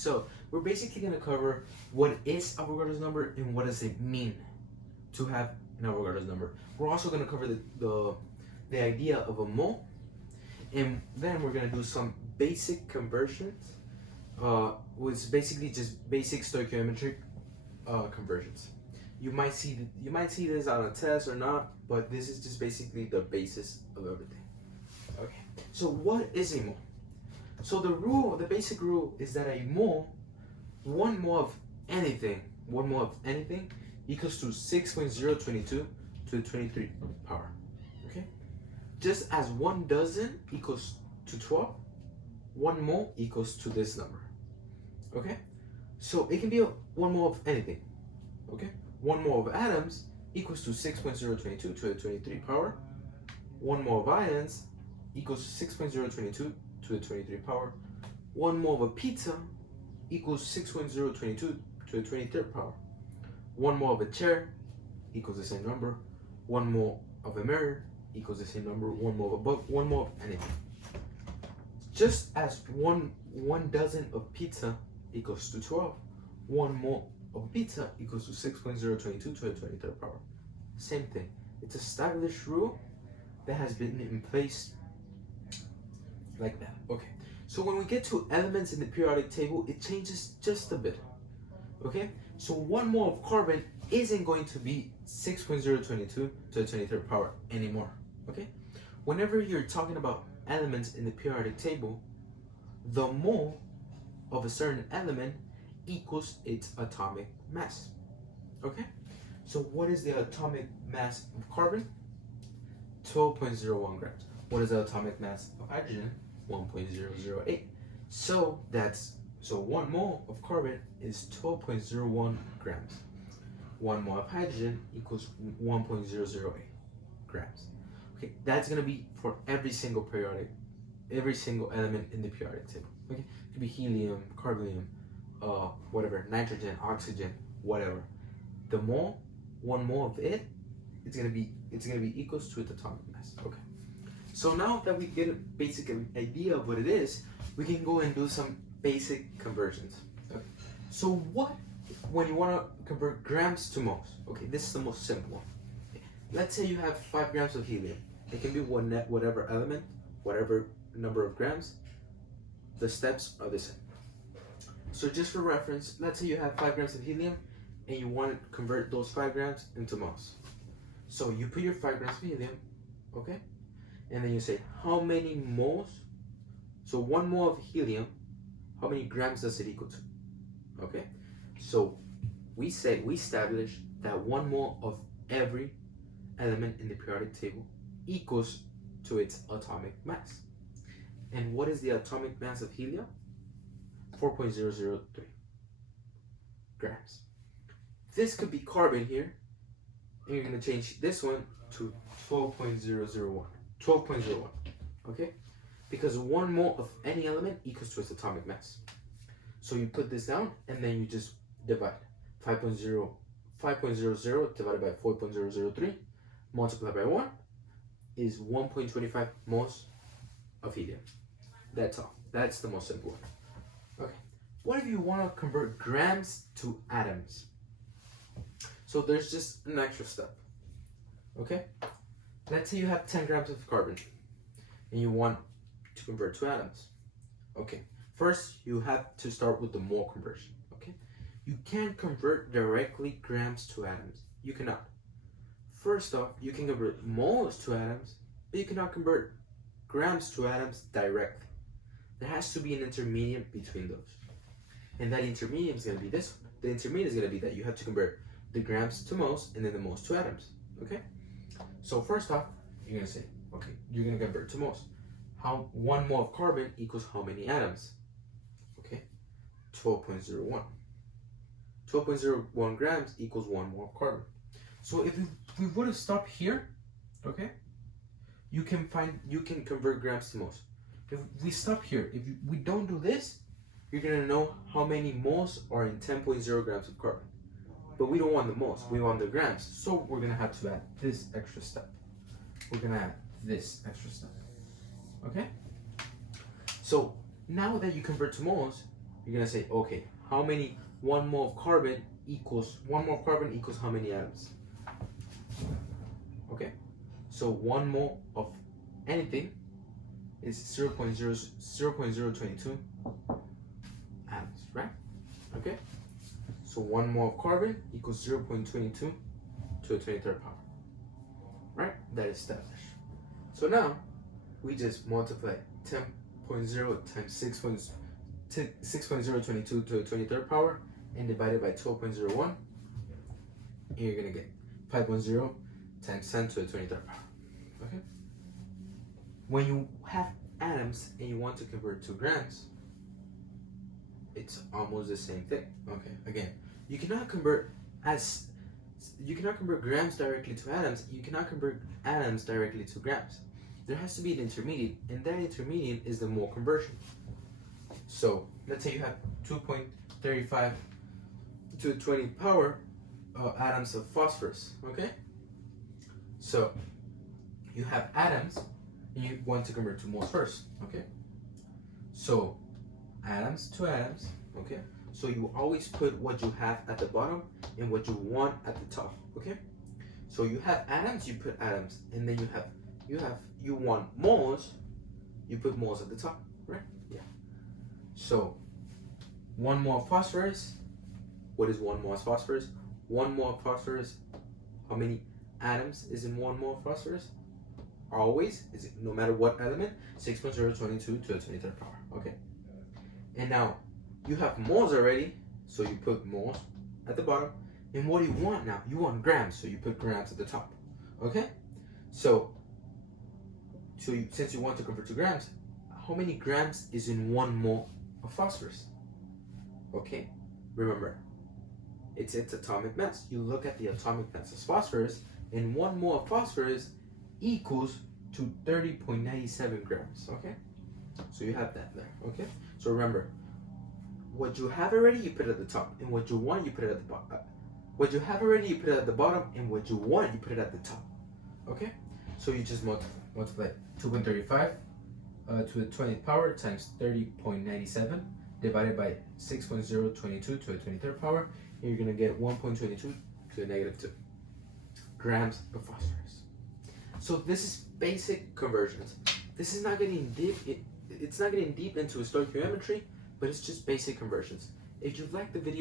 So we're basically going to cover what is Avogadro's number and what does it mean to have an Avogadro's number. We're also going to cover the idea of a mole, and then we're going to do some basic conversions, which is basically just basic stoichiometric conversions. You might see this on a test or not, but this is just basically the basis of everything. Okay. So what is a mole? So the basic rule is that a mole, one mole of anything equals to 6.022 to the 23 power. Okay. Just as 1 dozen equals to 12, 1 mole equals to this number. Okay. So it can be one mole of anything. Okay. 1 mole of atoms equals to 6.022 to the 23 power. 1 mole of ions equals to 6.022 to the 23 power. 1 mole of a pizza equals 6.022 to the 23rd power. 1 mole of a chair equals the same number. 1 mole of a mirror equals the same number. 1 mole of a book, 1 mole of anything. Just as one dozen of pizza equals to 12, 1 mole of pizza equals to 6.022 to the 23rd power. Same thing. It's an established rule that has been in place like that. Okay. So when we get to elements in the periodic table, it changes just a bit. Okay. So 1 mole of carbon isn't going to be 6.022 to the 23rd power anymore. Okay. Whenever you're talking about elements in the periodic table, the mole of a certain element equals its atomic mass. Okay? So what is the atomic mass of carbon? 12.01 grams. What is the atomic mass of hydrogen? 1.008. So 1 mole of carbon is 12.01 grams. 1 mole of hydrogen equals 1.008 grams. Okay, that's gonna be for every single element in the periodic table. Okay, it could be helium, carbonium, whatever, nitrogen, oxygen, whatever. The mole, 1 mole of it's gonna be equals to its atomic mass. Okay. So now that we get a basic idea of what it is, we can go and do some basic conversions. Okay. So when you want to convert grams to moles? Okay, this is the most simple one. Okay. Let's say you have 5 grams of helium. It can be whatever element, whatever number of grams. The steps are the same. So just for reference, let's say you have 5 grams of helium and you want to convert those 5 grams into moles. So you put your 5 grams of helium, okay? And then you say, how many moles? So 1 mole of helium, how many grams does it equal to? Okay? So we establish that 1 mole of every element in the periodic table equals to its atomic mass. And what is the atomic mass of helium? 4.003 grams. This could be carbon here, and you're going to change this one to 12.001. 12.01, okay? Because 1 mole of any element equals to its atomic mass. So you put this down, and then you just divide. 5.00 divided by 4.003 multiplied by 1 is 1.25 moles of helium. That's all. That's the most simple one. Okay. What if you want to convert grams to atoms? So there's just an extra step. Okay? Let's say you have 10 grams of carbon and you want to convert to atoms. Okay. First, you have to start with the mole conversion. Okay? You can't convert directly grams to atoms. You cannot. First off, you can convert moles to atoms, but you cannot convert grams to atoms directly. There has to be an intermediate between those. And that intermediate is going to be this one. The intermediate is going to be that you have to convert the grams to moles and then the moles to atoms. Okay? So first off, you're going to say, okay, you're going to convert to moles. How 1 mole of carbon equals how many atoms? Okay? 12.01. 12.01 grams equals 1 mole of carbon. So if we would have stopped here, okay, you can convert grams to moles. If we stop here, if we don't do this, you're gonna know how many moles are in 10.0 grams of carbon. But we don't want the moles, we want the grams. So we're gonna have to add this extra step. We're gonna add this extra step. Okay? So now that you convert to moles, you're gonna say, okay, how many 1 mole of carbon equals how many atoms? Okay, so 1 mole of anything is 0.022 atoms, right? Okay, so 1 mole of carbon equals 0.22 to the 23rd power, right? That is established. So now we just multiply 10.0 times 6.022 to the 23rd power and divide it by 12.01, and you're gonna get 5.0 times 10 to the 23rd power. Okay. When you have atoms and you want to convert to grams, it's almost the same thing. Okay. Again, you cannot convert grams directly to atoms. You cannot convert atoms directly to grams. There has to be an intermediate, and that intermediate is the mole conversion. So let's say you have 2.35 to the 20th power atoms of phosphorus. Okay. So you have atoms, and you want to convert to moles first. Okay. So atoms to atoms. Okay. So you always put what you have at the bottom and what you want at the top. Okay. So you have atoms, you put atoms, and then you want moles, you put moles at the top, right? Yeah. So 1 mole of phosphorus. What is 1 mole of phosphorus? 1 mole of phosphorus. How many atoms is in 1 mole of phosphorus? Always, is it no matter what element? 6.022 to the 23rd power. Okay. And now you have moles already, so you put moles at the bottom. And what do you want now? You want grams, so you put grams at the top. Okay? So since you want to convert to grams, how many grams is in 1 mole of phosphorus? Okay? Remember, it's its atomic mass. You look at the atomic mass of phosphorus, and 1 mole of phosphorus equals to 30.97 grams. Okay? So you have that there. Okay? So remember, what you have already, you put it at the top, and what you want, you put it at the bottom. What you have already, you put it at the bottom, and what you want, you put it at the top. Okay? So you just multiply 2.35 to the 20th power times 30.97 divided by 6.022 to the 23rd power, and you're going to get 1.22 to the -2 grams of phosphorus. So this is basic conversions. This is not getting deep. It's not getting deep into stoichiometry, but it's just basic conversions. If you like the video,